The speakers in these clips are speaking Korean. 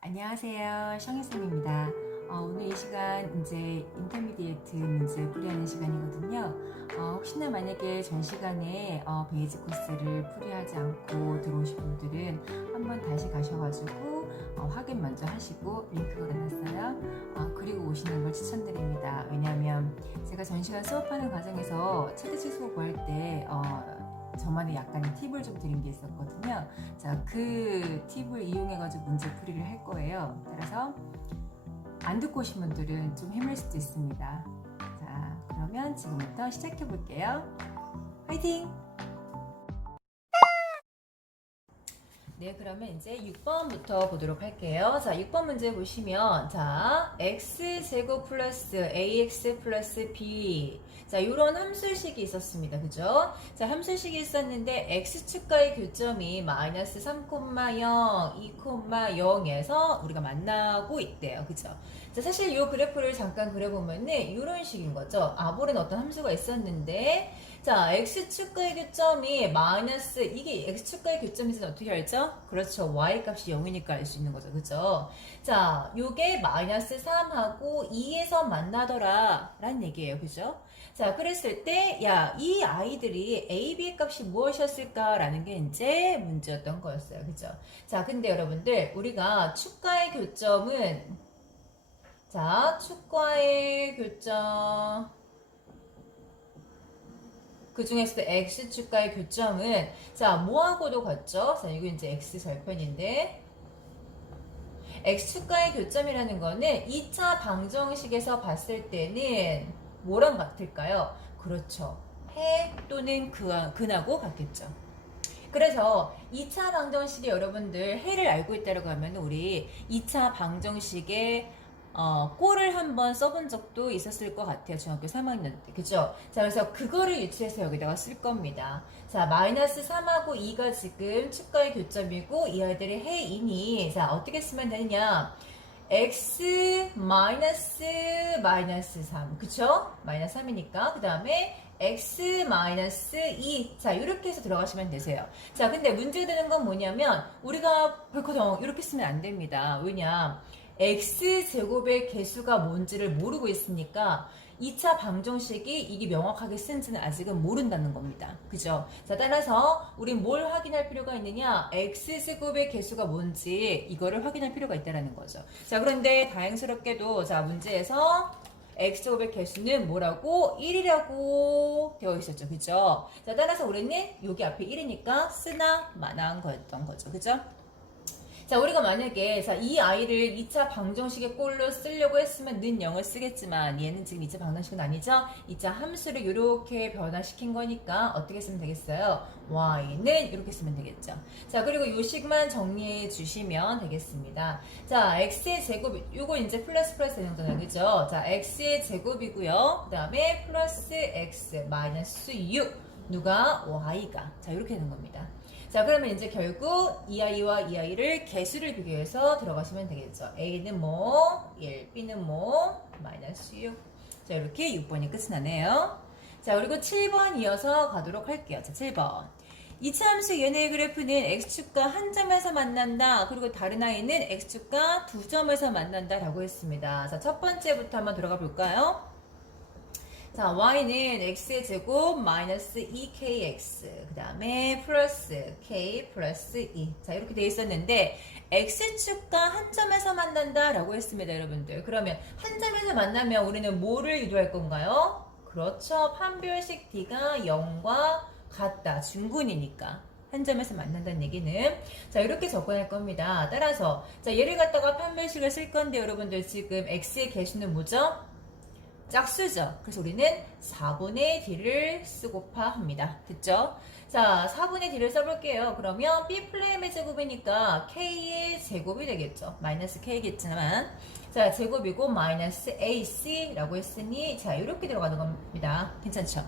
안녕하세요. 션이쌤입니다. 오늘 이 시간 이제 인터미디에이트 문제 풀이하는 시간이거든요. 혹시나 만약에 전 시간에 베이직 코스를 풀이하지 않고 들어오신 분들은 한번 다시 가셔가지고 확인 먼저 하시고 링크가 올려놨어요. 그리고 오시는 걸 추천드립니다. 왜냐하면 제가 전 시간 수업하는 과정에서 최대치 수업 구할 때 저만의 약간의 팁을 좀 드린 게 있었거든요. 자, 그 팁을 이용해가지고 문제 풀이를 할 거예요. 따라서 안 듣고 오신 분들은 좀 헤맬 수도 있습니다. 자, 그러면 지금부터 시작해 볼게요. 화이팅! 네, 그러면 이제 6번부터 보도록 할게요. 자, 6번 문제 보시면, 자, x제곱 플러스 ax 플러스 b. 자, 요런 함수식이 있었습니다. 그죠? 자, 함수식이 있었는데, x축과의 교점이 마이너스 3,0, 2,0에서 우리가 만나고 있대요. 그죠? 자, 사실 요 그래프를 잠깐 그려보면은, 요런 식인 거죠. 아볼엔 어떤 함수가 있었는데, 자, x축과의 교점이 마이너스, 이게 x축과의 교점에서 어떻게 알죠? 그렇죠. y 값이 0이니까 알 수 있는 거죠. 그죠? 자, 요게 마이너스 3하고 2에서 만나더라 라는 얘기예요. 그죠? 자, 그랬을 때, 야, 이 아이들이 a, b의 값이 무엇이었을까라는 게 이제 문제였던 거였어요. 그죠? 자, 근데 여러분들, 우리가 축과의 교점은, 자, 축과의 교점, 그 중에서도 x축과의 교점은, 자, 뭐하고도 같죠? 자, 이거 이제 x 절편인데, x축과의 교점이라는 거는 2차 방정식에서 봤을 때는 뭐랑 같을까요? 그렇죠. 해 또는 근하고 같겠죠. 그래서 2차 방정식에 여러분들 해를 알고 있다고 하면 우리 2차 방정식에 꼴을 한번 써본 적도 있었을 것 같아요. 중학교 3학년 때. 그죠? 자, 그래서 그거를 유추해서 여기다가 쓸 겁니다. 자, 마이너스 3하고 2가 지금 축과의 교점이고 이 아이들이 해이니 자, 어떻게 쓰면 되느냐? x 마이너스 3. 그쵸? 마이너스 3이니까. 그 다음에 x 마이너스 2. 자, 이렇게 해서 들어가시면 되세요. 자, 근데 문제가 되는 건 뭐냐면 우리가 벌컥 이렇게 쓰면 안 됩니다. 왜냐? x제곱의 개수가 뭔지를 모르고 있으니까 2차 방정식이 이게 명확하게 쓴지는 아직은 모른다는 겁니다. 그죠? 자, 따라서 우린 뭘 확인할 필요가 있느냐? x제곱의 개수가 뭔지 이거를 확인할 필요가 있다는 거죠. 자, 그런데 다행스럽게도 자, 문제에서 x제곱의 개수는 뭐라고? 1이라고 되어 있었죠. 그죠? 자, 따라서 우리는 여기 앞에 1이니까 쓰나 마나한 거였던 거죠. 그죠? 자, 우리가 만약에 이 아이를 2차 방정식의 꼴로 쓰려고 했으면 는 0을 쓰겠지만 얘는 지금 2차 방정식은 아니죠? 2차 함수를 이렇게 변화시킨 거니까 어떻게 쓰면 되겠어요? y는 이렇게 쓰면 되겠죠. 자, 그리고 이 식만 정리해 주시면 되겠습니다. 자, x의 제곱, 요거 이제 플러스 되는 거잖아요. 그죠? 자, x의 제곱이고요. 그 다음에 플러스 x 마이너스 6. 누가? y가. 자, 이렇게 되는 겁니다. 자, 그러면 이제 결국 이 아이와 이 아이를 개수를 비교해서 들어가시면 되겠죠. A는 뭐 1, B는 뭐 마이너스 6. 자, 이렇게 6번이 끝이 나네요. 자, 그리고 7번 이어서 가도록 할게요. 자, 7번. 이차 함수 얘네의 그래프는 x축과 한 점에서 만난다. 그리고 다른 아이는 x축과 두 점에서 만난다 라고 했습니다. 자, 첫 번째부터 한번 들어가 볼까요? 자, y는 x의 제곱 마이너스 2kx 그 다음에 플러스 k 플러스 2. 자, 이렇게 돼 있었는데 x축과 한 점에서 만난다 라고 했습니다. 여러분들. 그러면 한 점에서 만나면 우리는 뭐를 유도할 건가요? 그렇죠. 판별식 d가 0과 같다. 중근이니까. 한 점에서 만난다는 얘기는 자, 이렇게 접근할 겁니다. 따라서 자, 얘를 갖다가 판별식을 쓸 건데 여러분들 지금 x의 개수는 뭐죠? 짝수죠. 그래서 우리는 4분의 d를 쓰고파 합니다. 됐죠? 자, 4분의 d를 써볼게요. 그러면 b 플레임의 제곱이니까 k의 제곱이 되겠죠. 마이너스 k겠지만 자, 제곱이고 마이너스 ac라고 했으니 자, 이렇게 들어가는 겁니다. 괜찮죠?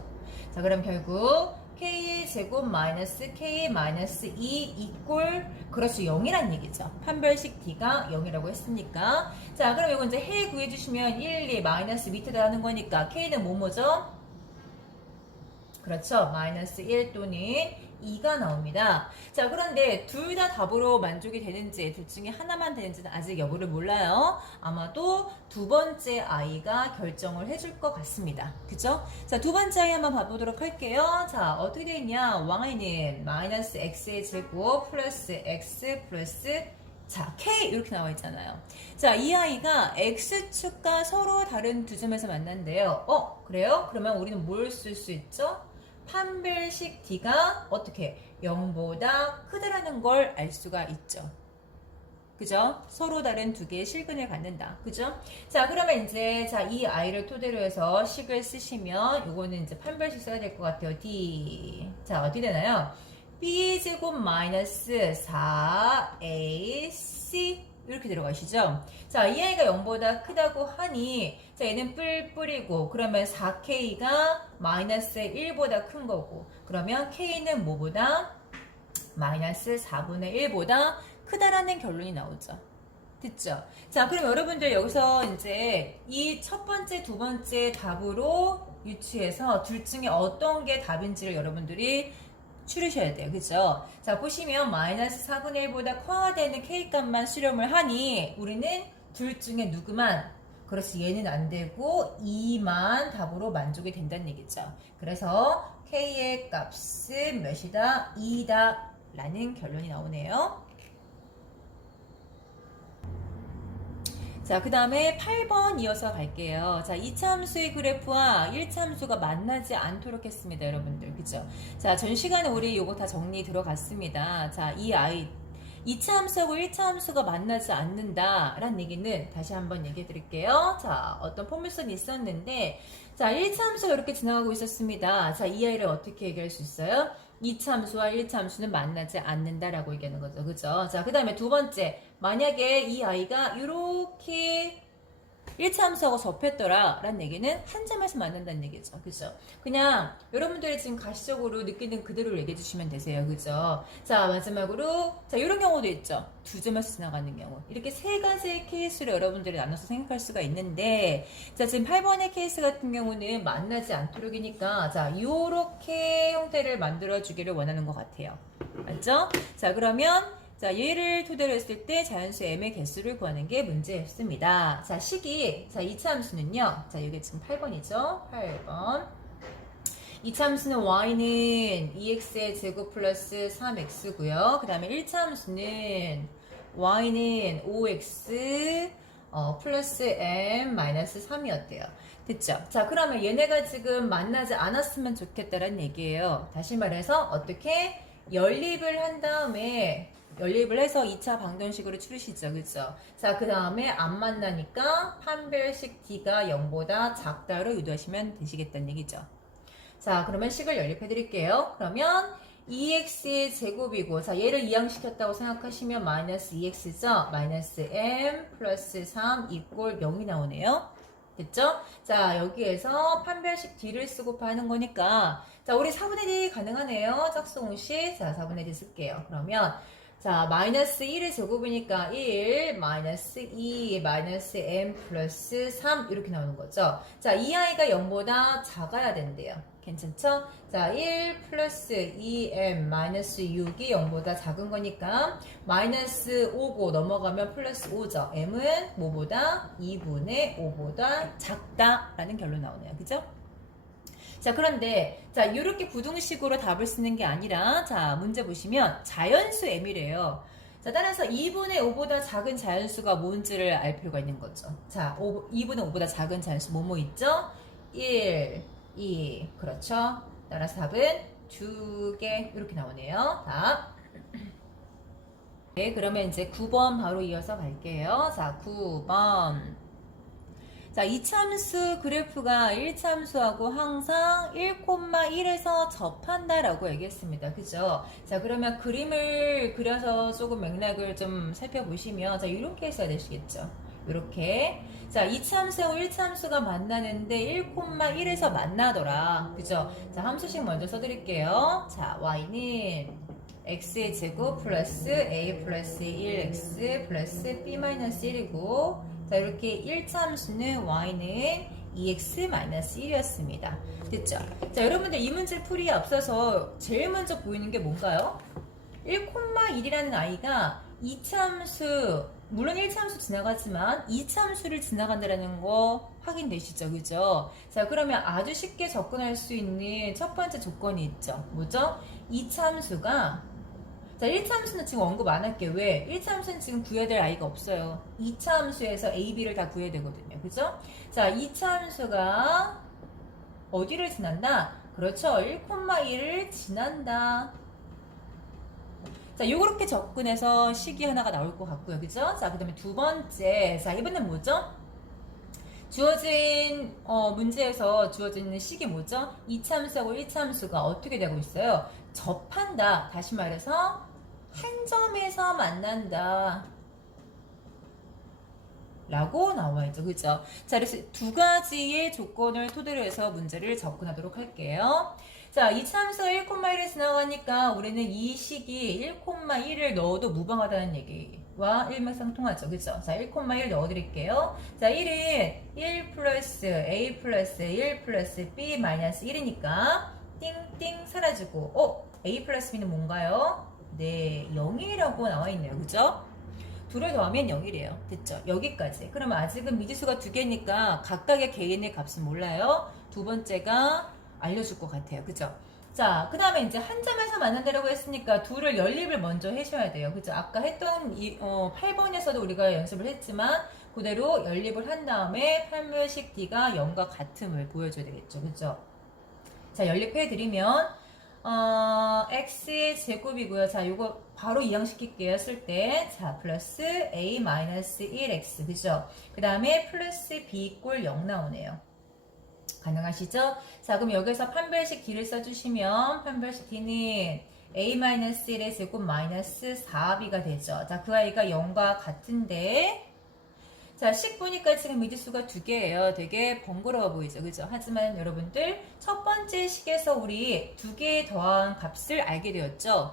자, 그럼 결국 k의 제곱 마이너스 k 마이너스 2 이꼴 그렇죠 0이란 얘기죠. 판별식 d가 0이라고 했으니까 자, 그럼 이거 이제 해 구해주시면 1, 2 마이너스 밑에다 하는 거니까 k는 뭐죠? 그렇죠. 마이너스 1 또는 2가 나옵니다. 자, 그런데 둘 다 답으로 만족이 되는지, 둘 중에 하나만 되는지는 아직 여부를 몰라요. 아마도 두 번째 아이가 결정을 해줄 것 같습니다. 그죠? 자, 두 번째 아이 한번 봐보도록 할게요. 자, 어떻게 되어 있냐? y는 마이너스 x의 제곱 플러스 x 플러스 자, k 이렇게 나와 있잖아요. 자, 이 아이가 x축과 서로 다른 두 점에서 만난대요. 그래요? 그러면 우리는 뭘 쓸 수 있죠? 판별식 d가 어떻게 0보다 크다라는 걸 알 수가 있죠. 그죠? 서로 다른 두 개의 실근을 갖는다. 그죠? 자, 그러면 이제 이 아이를 토대로 해서 식을 쓰시면 요거는 이제 판별식 써야 될 것 같아요. d. 자, 어떻게 되나요? b제곱 마이너스 4ac 이렇게 들어가시죠? 자, 이 아이가 0보다 크다고 하니 자, 얘는 뿔뿔이고 그러면 4k가 마이너스 1보다 큰 거고 그러면 k는 뭐보다? 마이너스 4분의 1보다 크다라는 결론이 나오죠. 됐죠? 자, 그럼 여러분들 여기서 이제 이 첫 번째, 두 번째 답으로 유추해서 둘 중에 어떤 게 답인지를 여러분들이 추리셔야 돼요. 그죠? 자, 보시면 마이너스 4분의 1보다 커야 되는 k값만 수렴을 하니 우리는 둘 중에 누구만 그렇지 얘는 안 되고 2만 답으로 만족이 된다는 얘기죠. 그래서 k의 값은 몇이다? 2다 라는 결론이 나오네요. 자, 그 다음에 8번 이어서 갈게요. 자, 2차 함수의 그래프와 1차 함수가 만나지 않도록 했습니다, 여러분들. 그죠? 자, 전 시간에 우리 요거 다 정리 들어갔습니다. 자, 이 아이 2차 함수하고 1차 함수가 만나지 않는다 라는 얘기는 다시 한번 얘기해 드릴게요. 자, 어떤 포물선이 있었는데 자, 1차 함수가 이렇게 지나가고 있었습니다. 자, 이 아이를 어떻게 얘기할 수 있어요? 2차 함수와 1차 함수는 만나지 않는다라고 얘기하는 거죠. 그죠? 자, 그 다음에 두 번째. 만약에 이 아이가 이렇게 1차 함수하고 접했더라 라는 얘기는 한 점에서 만난다는 얘기죠. 그죠? 그냥 여러분들이 지금 가시적으로 느끼는 그대로 얘기해 주시면 되세요. 그죠? 자, 마지막으로 자, 이런 경우도 있죠. 두 점에서 지나가는 경우. 이렇게 세 가지의 케이스를 여러분들이 나눠서 생각할 수가 있는데 자, 지금 8번의 케이스 같은 경우는 만나지 않도록이니까 자, 요렇게 형태를 만들어 주기를 원하는 것 같아요. 맞죠? 자, 그러면 자, 얘를 토대로 했을 때 자연수 m의 개수를 구하는 게 문제였습니다. 자, 식이, 자, 2차 함수는요. 자, 이게 지금 8번이죠. 8번. 2차 함수는 y는 2x의 제곱 플러스 3x고요. 그 다음에 1차 함수는 y는 5x 플러스 m 마이너스 3이었대요. 됐죠? 자, 그러면 얘네가 지금 만나지 않았으면 좋겠다라는 얘기예요. 다시 말해서 어떻게 연립을 한 다음에 연립을 해서 2차 방정식으로 추리시죠. 그죠? 자, 그 다음에 안 만나니까 판별식 d가 0보다 작다로 유도하시면 되시겠다는 얘기죠. 자, 그러면 식을 연립해 드릴게요. 그러면 2x의 제곱이고 자, 얘를 이항시켰다고 생각하시면 마이너스 2x죠. 마이너스 m 플러스 3 이꼴 0이 나오네요. 됐죠? 자, 여기에서 판별식 d를 쓰고 파는 거니까 자, 우리 4분의 d 가능하네요. 짝수공식. 자, 4분의 d 쓸게요. 그러면 자, 마이너스 1의 제곱이니까 1, 마이너스 2, 마이너스 m 플러스 3 이렇게 나오는 거죠. 자, 이 아이가 0보다 작아야 된대요. 괜찮죠? 자, 1 플러스 2m 마이너스 6이 0보다 작은 거니까 마이너스 5고 넘어가면 플러스 5죠. m은 뭐보다? 2분의 5보다 작다라는 결론 나오네요. 그죠? 자, 그런데 자, 이렇게 부등식으로 답을 쓰는 게 아니라 자, 문제 보시면 자연수 m이래요. 자, 따라서 2분의 5보다 작은 자연수가 뭔지를 알 필요가 있는 거죠. 자, 2분의 5보다 작은 자연수 뭐뭐 있죠? 1, 2, 그렇죠? 따라서 답은 2개 이렇게 나오네요. 답. 네, 그러면 이제 9번 바로 이어서 갈게요. 자, 9번. 자, 2차 함수 그래프가 1차 함수하고 항상 1,1에서 접한다라고 얘기했습니다. 그죠? 자, 그러면 그림을 그려서 조금 맥락을 좀 살펴보시면 자, 이렇게 해서 되시겠죠? 이렇게. 자, 2차 함수하고 1차 함수가 만나는데 1,1에서 만나더라. 그죠? 자, 함수식 먼저 써드릴게요. 자, y는 x의 제곱 플러스 a 플러스 1x 플러스 b 마이너스 1이고 자, 이렇게 1차 함수는 y는 2x-1이었습니다. 됐죠? 자, 여러분들 이 문제 풀이에 앞서서 제일 먼저 보이는 게 뭔가요? 1,1이라는 아이가 2차함수, 물론 1차함수 지나가지만 2차함수를 지나간다는 거 확인되시죠? 그죠? 자, 그러면 아주 쉽게 접근할 수 있는 첫 번째 조건이 있죠. 뭐죠? 2차함수가, 자, 1차함수는 지금 언급 안 할게요. 왜? 1차함수는 지금 구해야 될 아이가 없어요. 2차함수에서 A, B를 다 구해야 되거든요. 그죠? 자, 2차함수가 어디를 지난다? 그렇죠. 1,1을 지난다. 자, 요렇게 접근해서 식이 하나가 나올 것 같고요. 그죠? 자, 그 다음에 두 번째. 자, 이번엔 뭐죠? 주어진, 문제에서 주어진 식이 뭐죠? 2차함수하고 1차함수가 어떻게 되고 있어요? 접한다. 다시 말해서, 한 점에서 만난다. 라고 나와 있죠. 그죠? 자, 그래서 두 가지의 조건을 토대로 해서 문제를 접근하도록 할게요. 자, 2차함수가 1,1을 지나가니까 우리는 이 식이 1,1을 넣어도 무방하다는 얘기와 일맥상통하죠. 그죠? 자, 1,1 넣어드릴게요. 자, 1은 1 플러스 A 플러스 1 플러스 B 마이너스 1이니까 띵띵 사라지고, A 플러스 B는 뭔가요? 네, 0이라고 나와 있네요. 그죠? 둘을 더하면 0이래요. 됐죠? 여기까지. 그러면 아직은 미지수가 두 개니까 각각의 개인의 값은 몰라요. 두 번째가 알려줄 것 같아요. 그죠? 자, 그 다음에 이제 한 점에서 만난다라고 했으니까 둘을 연립을 먼저 해줘야 돼요. 그죠? 아까 했던 8번에서도 우리가 연습을 했지만 그대로 연립을 한 다음에 판별식 D가 0과 같음을 보여줘야 되겠죠. 그죠? 자, 연립해드리면 x의 제곱이고요. 자, 요거 바로 이항시킬게요. 쓸 때. 자, 플러스 a 마이너스 1x. 그죠? 그 다음에 플러스 b 꼴 0 나오네요. 가능하시죠? 자, 그럼 여기서 판별식 d를 써주시면 판별식 d는 a 마이너스 1의 제곱 마이너스 4b가 되죠. 자, 그 아이가 0과 같은데 자, 식 보니까 지금 미지수가 두 개예요. 되게 번거로워 보이죠. 그죠? 하지만 여러분들 첫 번째 식에서 우리 두 개 더한 값을 알게 되었죠.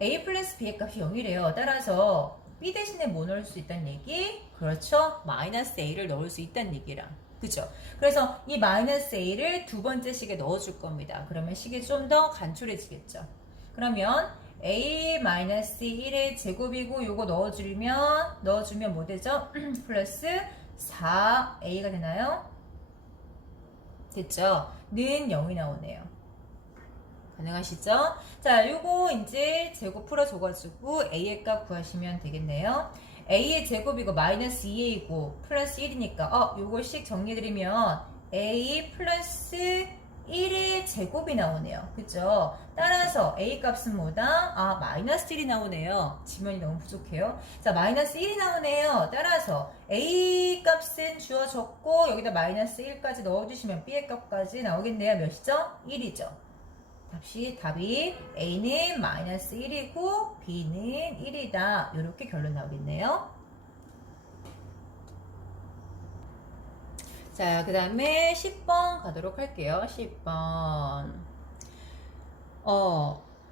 a 플러스 b의 값이 0이래요. 따라서 b 대신에 뭐 넣을 수 있다는 얘기? 그렇죠. 마이너스 a를 넣을 수 있다는 얘기랑. 그죠? 그래서 이 마이너스 a를 두 번째 식에 넣어줄 겁니다. 그러면 식이 좀 더 간단해지겠죠. 그러면 a-1의 제곱이고 요거 넣어주면 뭐 되죠? 플러스 4a가 되나요? 됐죠? 는 0이 나오네요. 가능하시죠? 자, 요거 이제 제곱 풀어줘가지고 a의 값 구하시면 되겠네요. a의 제곱이고 마이너스 2a이고 플러스 1이니까 요거씩 정리해드리면 a 플러스 1의 제곱이 나오네요. 그죠? 따라서 a 값은 뭐다? 마이너스 1이 나오네요. 지면이 너무 부족해요. 자, 마이너스 1이 나오네요. 따라서 a 값은 주어졌고 여기다 마이너스 1까지 넣어주시면 b의 값까지 나오겠네요. 몇이죠? 1이죠. 답이 a는 마이너스 1이고 b는 1이다. 이렇게 결론 나오겠네요. 자, 그 다음에 10번 가도록 할게요. 10번.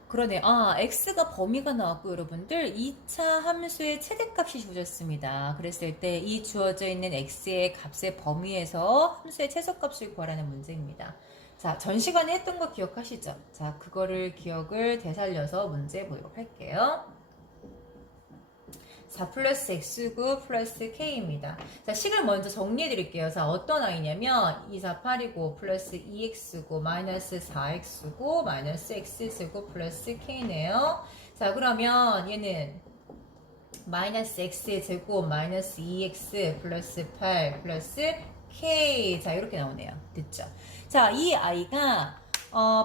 그러네. x가 범위가 나왔고, 여러분들, 2차 함수의 최대값이 주어졌습니다. 그랬을 때 이 주어져 있는 x의 값의 범위에서 함수의 최소값을 구하라는 문제입니다. 자, 전 시간에 했던 거 기억하시죠? 자, 그거를 기억을 되살려서 문제 보도록 할게요. 4 플러스 x구 플러스 k입니다. 자, 식을 먼저 정리해 드릴게요. 자, 어떤 아이냐면 2, 4, 8이고 플러스 2x고 마이너스 4x고 마이너스 x제곱 플러스 k네요. 자, 그러면 얘는 마이너스 x제곱 마이너스 2x 플러스 8 플러스 k. 자, 이렇게 나오네요. 됐죠? 자, 이 아이가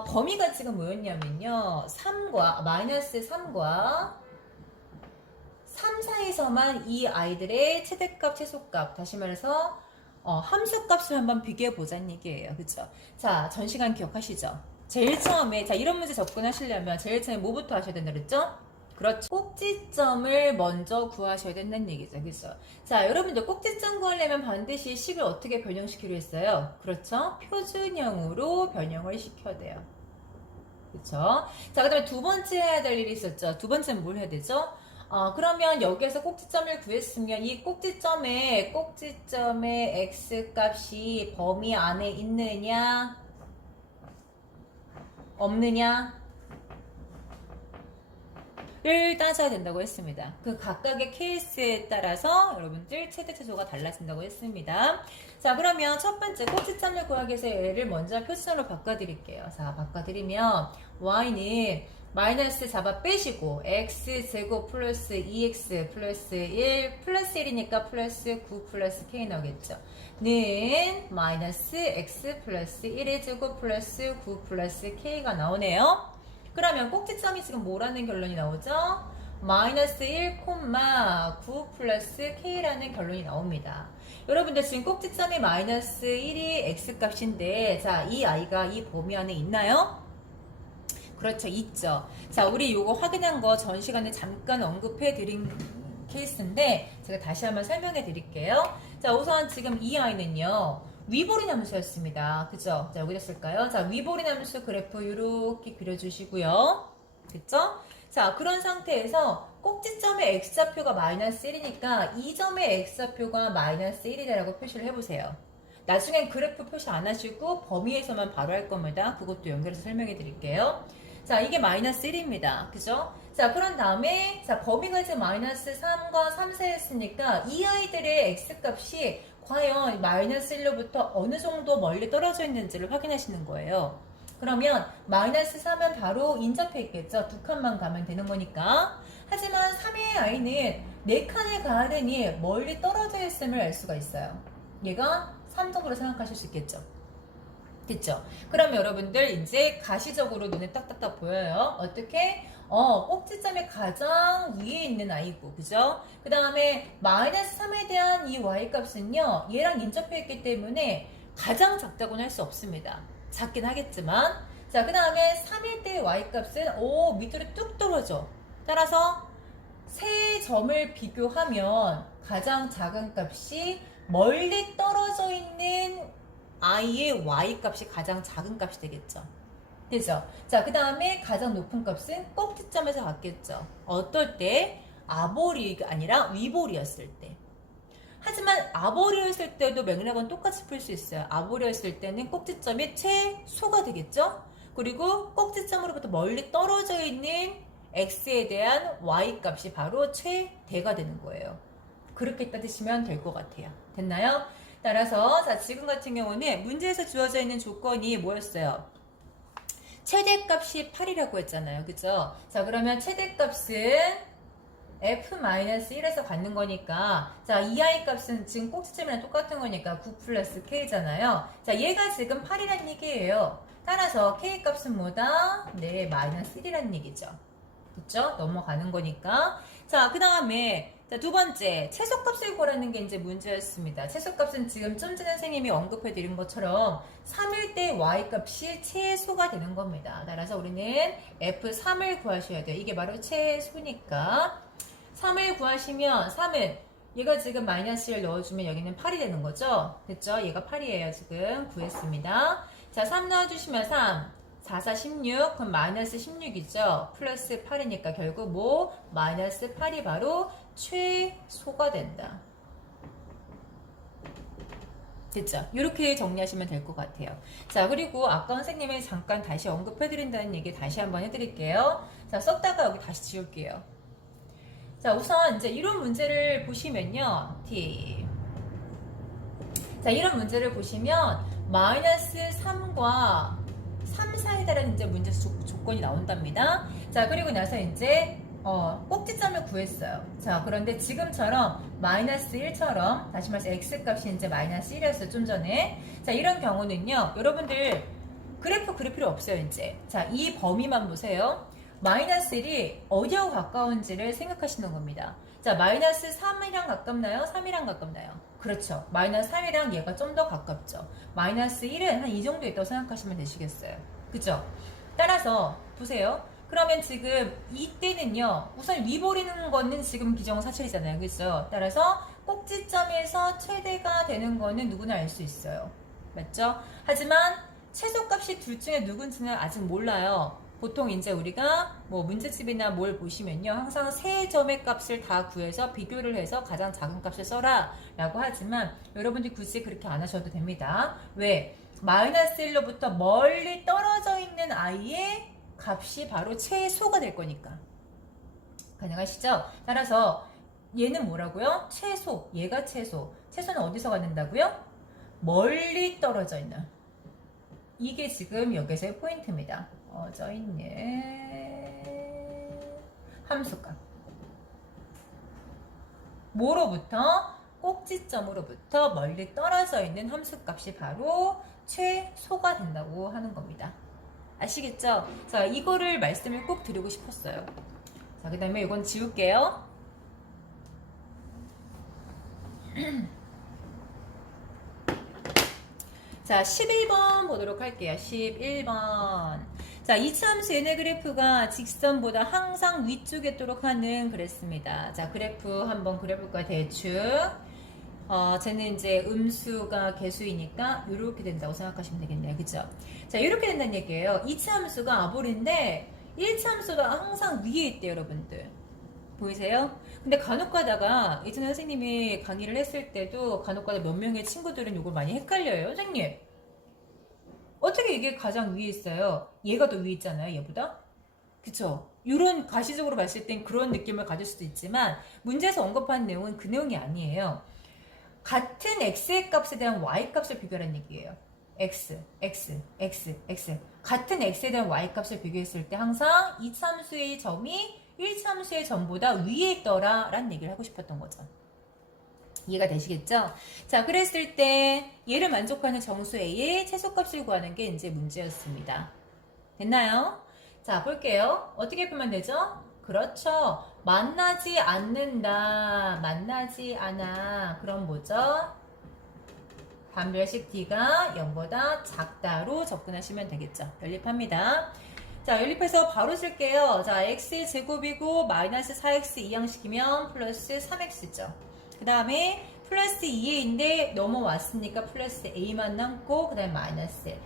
범위가 지금 뭐였냐면요. 3과 마이너스 3과 3 사이에서만 이 아이들의 최대값, 최소값, 다시 말해서 함수값을 한번 비교해 보자는 얘기예요. 그쵸? 자, 전 시간 기억하시죠? 제일 처음에, 자, 이런 문제 접근하시려면 제일 처음에 뭐부터 하셔야 된다 그랬죠? 그렇죠. 꼭지점을 먼저 구하셔야 된다는 얘기죠. 그죠? 자, 여러분들 꼭지점 구하려면 반드시 식을 어떻게 변형시키려 했어요? 그렇죠? 표준형으로 변형을 시켜야 돼요. 그쵸? 자, 그 다음에 두 번째 해야 될 일이 있었죠. 두 번째는 뭘 해야 되죠? 그러면 여기에서 꼭지점을 구했으면 이 꼭지점의 x값이 범위 안에 있느냐 없느냐 를 따져야 된다고 했습니다. 그 각각의 케이스에 따라서 여러분들 최대 최소가 달라진다고 했습니다. 자, 그러면 첫 번째 꼭지점을 구하기 위해서 얘를 먼저 표준으로 바꿔드릴게요. 자, 바꿔드리면 y는 마이너스 잡아 빼시고 x제곱 플러스 2x 플러스 1 플러스 1이니까 플러스 9 플러스 k 나오겠죠. 는 마이너스 x 플러스 1의 제곱 플러스 9 플러스 k가 나오네요. 그러면 꼭지점이 지금 뭐라는 결론이 나오죠? 마이너스 1,9 플러스 k라는 결론이 나옵니다. 여러분들 지금 꼭지점이 마이너스 1이 x값인데 자, 이 아이가 이 범위 안에 있나요? 그렇죠, 있죠. 자, 우리 요거 확인한 거 전 시간에 잠깐 언급해 드린 케이스인데 제가 다시 한번 설명해 드릴게요. 자, 우선 지금 이 아이는요 위볼인 함수였습니다. 그죠? 자, 여기다 쓸까요? 자, 위볼인 함수 그래프 이렇게 그려주시고요. 그쵸? 자, 그런 상태에서 꼭지점의 x좌표가 마이너스 1이니까 이 점의 x좌표가 마이너스 1이라고 표시를 해보세요. 나중엔 그래프 표시 안 하시고 범위에서만 바로 할 겁니다. 그것도 연결해서 설명해 드릴게요. 자, 이게 마이너스 1입니다. 그죠? 자, 그런 다음에 자, 범위가 이제 마이너스 3과 3, 4였으니까 이 아이들의 x값이 과연 마이너스 1로부터 어느 정도 멀리 떨어져 있는지를 확인하시는 거예요. 그러면 마이너스 4면 바로 인접해 있겠죠. 두 칸만 가면 되는 거니까. 하지만 3의 아이는 4칸을 가하더니 멀리 떨어져 있음을 알 수가 있어요. 얘가 3 정도로 생각하실 수 있겠죠. 됐죠? 그러면 여러분들 이제 가시적으로 눈에 딱딱딱 보여요. 어떻게? 꼭지점의 가장 위에 있는 아이고, 그죠? 그 다음에 마이너스 3에 대한 이 y값은요, 얘랑 인접해 있기 때문에 가장 작다고는 할 수 없습니다. 작긴 하겠지만. 자, 그 다음에 3일 때 y값은, 밑으로 뚝 떨어져. 따라서 세 점을 비교하면 가장 작은 값이 멀리 떨어져 있는 i의 y값이 가장 작은 값이 되겠죠. 되죠? 자, 그 다음에 가장 높은 값은 꼭지점에서 같겠죠. 어떨 때? 아볼이 아니라 위볼이었을 때. 하지만 아볼이었을 때도 맥락은 똑같이 풀 수 있어요. 아볼이었을 때는 꼭지점이 최소가 되겠죠? 그리고 꼭지점으로부터 멀리 떨어져 있는 x에 대한 y값이 바로 최대가 되는 거예요. 그렇게 따지시면 될 것 같아요. 됐나요? 따라서 자, 지금 같은 경우는 문제에서 주어져 있는 조건이 뭐였어요? 최대값이 8이라고 했잖아요. 그죠? 자, 그러면 최대값은 f-1에서 갖는 거니까 자, 이 i 값은 지금 꼭지점이랑 똑같은 거니까 9 플러스 k잖아요. 자, 얘가 지금 8이란 얘기예요. 따라서 k 값은 뭐다? 네, 마이너스 1이란 얘기죠. 그쵸? 넘어가는 거니까. 자, 그 다음에 자, 두 번째, 최소값을 구하라는 게 이제 문제였습니다. 최소값은 지금 좀 전에 선생님이 언급해 드린 것처럼 3일 때 y값이 최소가 되는 겁니다. 따라서 우리는 f3을 구하셔야 돼요. 이게 바로 최소니까 3을 구하시면 3은 얘가 지금 마이너스 1 넣어주면 여기는 8이 되는 거죠. 됐죠? 얘가 8이에요. 지금 구했습니다. 자, 3 넣어주시면 3 4, 4, 16 그럼 마이너스 16이죠. 플러스 8이니까 결국 뭐? 마이너스 8이 바로 최소가 된다. 됐죠? 이렇게 정리하시면 될 것 같아요. 자, 그리고 아까 선생님이 잠깐 다시 언급해드린다는 얘기 다시 한번 해드릴게요. 자, 썼다가 여기 다시 지울게요. 자, 우선 이제 이런 문제를 보시면요. 자, 이런 문제를 보시면 마이너스 3과 3 사이다라는 이제 문제 조건이 나온답니다. 자, 그리고 나서 이제 꼭지점을 구했어요. 자, 그런데 지금처럼 마이너스 1처럼 다시 말해서 x값이 이제 마이너스 1이었어요. 좀 전에. 자, 이런 경우는요. 여러분들 그래프 그릴 필요 없어요. 이제. 자, 이 범위만 보세요. 마이너스 1이 어디하고 가까운지를 생각하시는 겁니다. 자, 마이너스 3이랑 가깝나요? 3이랑 가깝나요? 그렇죠. 마이너스 3이랑 얘가 좀 더 가깝죠. 마이너스 1은 한 이 정도 있다고 생각하시면 되시겠어요. 그죠? 따라서 보세요. 그러면 지금 이때는요. 우선 위볼이는 거는 지금 기정사실이잖아요. 그죠? 따라서 꼭지점에서 최대가 되는 거는 누구나 알 수 있어요. 맞죠? 하지만 최소값이 둘 중에 누군지는 아직 몰라요. 보통 이제 우리가 뭐 문제집이나 뭘 보시면요. 항상 세 점의 값을 다 구해서 비교를 해서 가장 작은 값을 써라 라고 하지만 여러분들이 굳이 그렇게 안 하셔도 됩니다. 왜? 마이너스 1로부터 멀리 떨어져 있는 i의 값이 바로 최소가 될 거니까. 가능하시죠? 따라서 얘는 뭐라고요? 최소. 얘가 최소. 최소는 어디서 갖는다고요? 멀리 떨어져 있는. 이게 지금 여기서의 포인트입니다. 어져 있는 함수값. 뭐로부터? 꼭지점으로부터 멀리 떨어져 있는 함수값이 바로 최소가 된다고 하는 겁니다. 아시겠죠? 자, 이거를 말씀을 꼭 드리고 싶었어요. 자, 그 다음에 이건 지울게요. 자, 11번 보도록 할게요. 11번. 자, 이차함수 n의 그래프가 직선보다 항상 위쪽에 있도록 하는 그랬습니다. 자, 그래프 한번 그려볼까요? 대충. 쟤는 이제 음수가 개수이니까 이렇게 된다고 생각하시면 되겠네요. 그죠? 자, 이렇게 된다는 얘기예요. 이차함수가 아볼인데 1차함수가 항상 위에 있대요, 여러분들. 보이세요? 근데 간혹 가다가 예전에 선생님이 강의를 했을 때도 간혹 가다 몇 명의 친구들은 이걸 많이 헷갈려요. 선생님, 어떻게 이게 가장 위에 있어요? 얘가 더 위에 있잖아요, 얘보다? 그쵸? 이런 가시적으로 봤을 땐 그런 느낌을 가질 수도 있지만 문제에서 언급한 내용은 그 내용이 아니에요. 같은 x의 값에 대한 y 값을 비교하는 얘기예요. x, x, x, x. 같은 x에 대한 y 값을 비교했을 때 항상 이 참수의 점이 1참수의 점보다 위에 있더라 라는 얘기를 하고 싶었던 거죠. 이해가 되시겠죠? 자, 그랬을 때 얘를 만족하는 정수 A의 최소값을 구하는 게 이제 문제였습니다. 됐나요? 자, 볼게요. 어떻게 풀면 되죠? 그렇죠. 만나지 않는다. 만나지 않아. 그럼 뭐죠? 반별식 D가 0보다 작다로 접근하시면 되겠죠. 연립합니다. 자, 연립해서 바로 쓸게요. 자, x제곱이고 마이너스 4x 이항시키면 플러스 3x죠. 그 다음에 플러스 2a인데 넘어왔으니까 플러스 a만 남고 그 다음에 마이너스는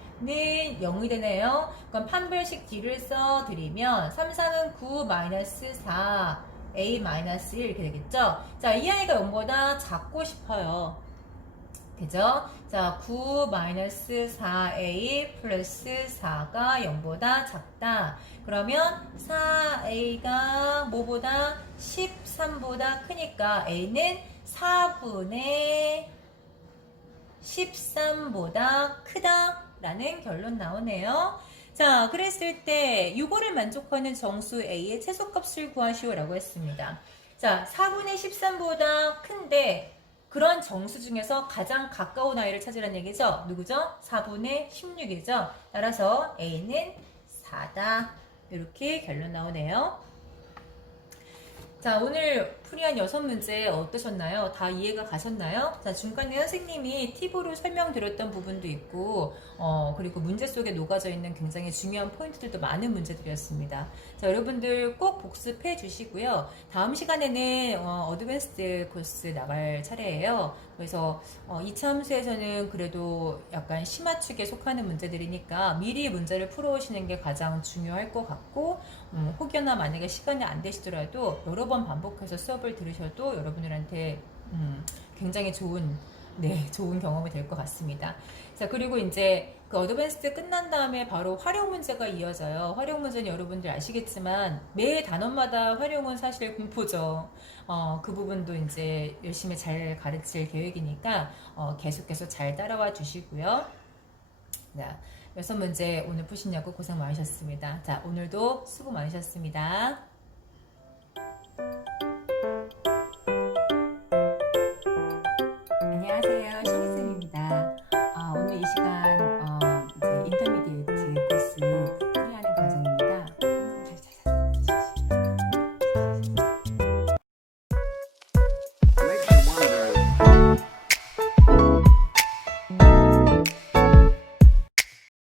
0이 되네요. 그럼 판별식 D를 써드리면 3, 3은 9 마이너스 4 a 마이너스 1 이렇게 되겠죠. 자, 이 아이가 0보다 작고 싶어요. 그죠? 자, 9 마이너스 4a 플러스 4가 0보다 작다. 그러면 4a가 뭐보다 13보다 크니까 a는 4분의 13보다 크다라는 결론 나오네요. 자, 그랬을 때 이거를 만족하는 정수 a의 최소값을 구하시오라고 했습니다. 자, 4분의 13보다 큰데 그런 정수 중에서 가장 가까운 아이를 찾으라는 얘기죠. 누구죠? 4분의 16이죠. 따라서 a는 4다. 이렇게 결론 나오네요. 자, 오늘 풀이한 6문제 어떠셨나요? 다 이해가 가셨나요? 자, 중간에 선생님이 팁으로 설명드렸던 부분도 있고, 그리고 문제 속에 녹아져 있는 굉장히 중요한 포인트들도 많은 문제들이었습니다. 자, 여러분들 꼭 복습해 주시고요. 다음 시간에는 어드밴스드 코스 나갈 차례예요. 그래서 2차 함수에서는 그래도 약간 심화축에 속하는 문제들이니까 미리 문제를 풀어오시는 게 가장 중요할 것 같고, 혹여나 만약에 시간이 안 되시더라도 여러 번 반복해서 수업을 들으셔도 여러분들한테 굉장히 좋은 경험이 될 것 같습니다. 자, 그리고 이제 그 어드밴스드 끝난 다음에 바로 활용 문제가 이어져요. 활용 문제는 여러분들 아시겠지만 매 단원마다 활용은 사실 공포죠. 그 부분도 이제 열심히 잘 가르칠 계획이니까 계속해서 잘 따라와 주시고요. 자, 6문제 오늘 푸시냐고 고생 많으셨습니다. 자, 오늘도 수고 많으셨습니다.